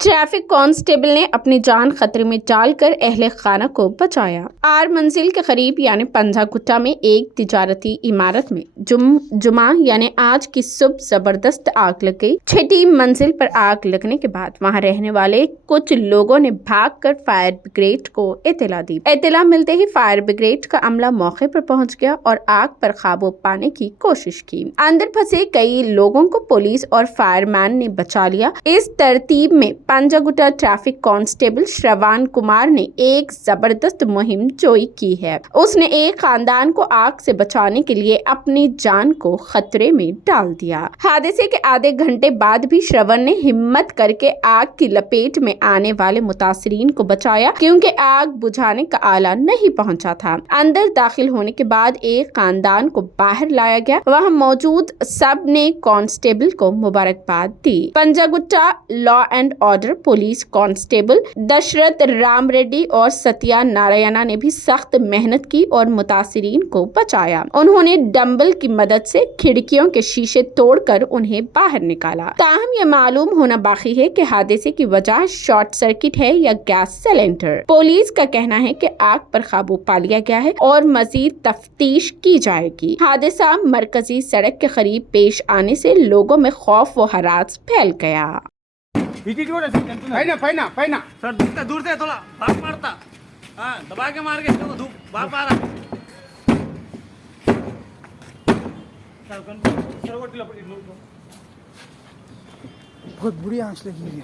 Traffic constable ने अपनी जान खतरे में डालकर अहले खाना को बचाया। 8 मंजिल के करीब यानी पंजागुट्टा में एक तिजारती इमारत में जुमा यानी आज की सुबह जबरदस्त आग लग गई। 6ठी मंजिल पर आग लगने के बाद वहां रहने वाले कुछ लोगों ने भागकर फायर ब्रिगेड को इत्तला दी। इत्तला मिलते ही फायर ब्रिगेड का अमला मौके पर पहुंच गया और आग पर काबू पाने की कोशिश की। अंदर फंसे कई लोगों को पुलिस और फायरमैन ने बचा लिया। इस तरतीब में पंजागुट्टा ट्रैफिक कांस्टेबल श्रवण कुमार ने एक जबरदस्त मुहिम जोई की है। उसने एक खानदान को आग से बचाने के लिए अपनी जान को खतरे में डाल दिया। हादसे के आधे घंटे बाद भी श्रवण ने हिम्मत करके आग की लपेट में आने वाले मुतासरीन को बचाया, क्योंकि आग बुझाने का आला नहीं पहुंचा था। अंदर दाखिल होने के बाद एक खानदान को बाहर लाया गया। वहां मौजूद सब ने कांस्टेबल को मुबारकबाद दी। Panjagutta law and order police constable Dasharath Ram Reddy और सत्या नारायणा ने भी सख्त मेहनत की और मुतासिरीन को बचाया। उन्होंने डंबल की मदद से खिड़कियों के शीशे तोड़कर उन्हें बाहर निकाला। ताहम यह मालूम होना बाकी है कि हादसे की वजह शॉर्ट सर्किट है या गैस सिलेंडर। पुलिस का कहना है कि आग पर काबू पा लिया गया है और मजीद तफ्तीश की जाएगी। हादसा मरकजी सड़क के करीब पेश आने से लोगों में खौफ व हरास फैल गया। सर दूर से थोड़ा भाग मारता, हाँ दबा के मार के धूप भाग मारा। बहुत बुरी आंच लगी है।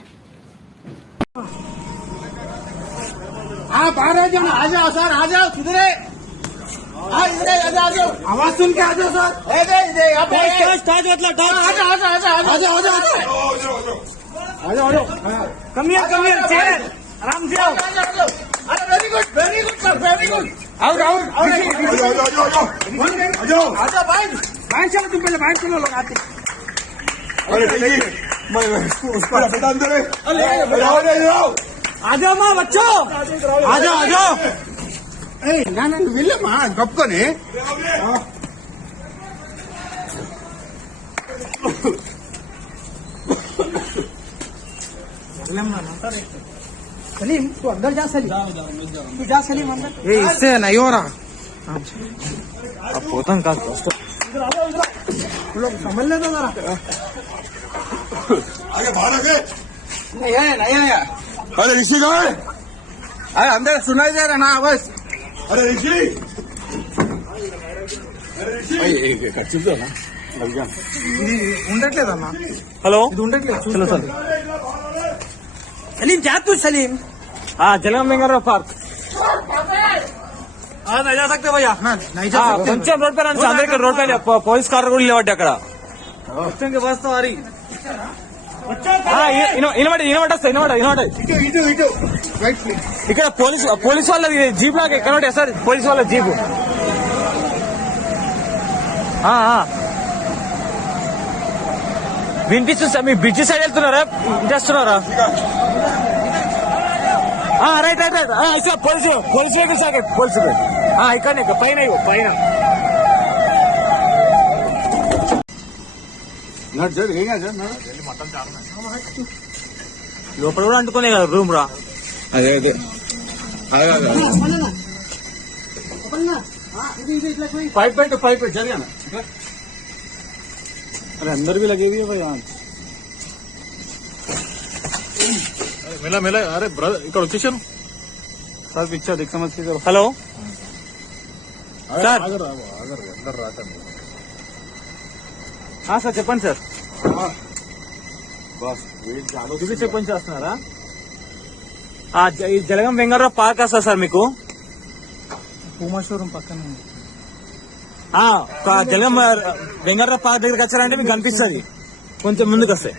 हाँ बाहर आ जाओ, आ जाओ सर, आ जाओ किधर हाँ इधर आ जाओ, आवाज सुन के आ जाओ सर। टॉर्च मतलब टॉर्च, आ जाओ कम हियर चेयर आराम से आओ। अरे very good sir, very good. आओ भाई चलो, तुम पहले बाहर चलो, लोग आते। अरे मैं उसको पता अंदर है। आ जाओ माँ बच्चों, आ जाओ। ए ना मिले माँ गप को ने। सलीम तू अंदर जा, सलीम तू जा, सलीम अंदर। ये इससे नहीं हो रहा। अब पोतन का लोग संभल ले जरा। आगे बाहर आगे। नहीं आया। अरे ऋषि कहाँ है? अरे अंदर सुनाई दे रहा ना बस। अरे ऋषि ఉండట్లేదన్నా हेलो ఇది ఉండట్లేదు चलो सर। सलीम जा तू, सलीम हाँ जलगांव बेंगलुरु पार्क। नहीं जा सकते भैया, नहीं जा सकते। కొంచెం రోడ్ పైన అందరికి రోడ్ పైన పోలీస్ కార్ కూడా లేవట్టు అక్కడ వచ్చే బస్ తో హరి ఇటు రైట్ ప్లీజ్. ఇక్కడ పోలీస్ వాళ్ళ జీప్ లాగా ఎక్కడ ఉంటాయి సార్, పోలీస్ వాళ్ళ జీపు. వినిపిస్తుంది సార్, మీ బ్రిడ్జ్ సైడ్ వెళ్తున్నారా చేస్తున్నారా? Right sir, police vehicle sir, police ఇక్కడనే పైన లోపల కూడా అంటుకునే కదా రూమ్ రా. అదే पाइप पे चल गया ना। अरे अंदर भी लगे हुए है भाई यहाँ। మెల్ల అరే బ్రదర్ ఇక్కడ వచ్చేసాను सर पिक्चर देख समझ के करो। हेलो సార్, అందరు రాకండి. సార్ చెప్పండి సార్. బాస్ వెయిట్ చాలా ఇది చెప్పండి చేస్తున్నారా? ఈ జలగం వెంగళరావు పార్క్ వస్తా సార్ మీకు. పూమా షోరూమ్ పక్కన ఉంది. జలగం వెంగళరావు పార్క్ దగ్గరికి వచ్చారంటే మీకు కనిపిస్తుంది, కొంచెం ముందుకు వస్తాయి.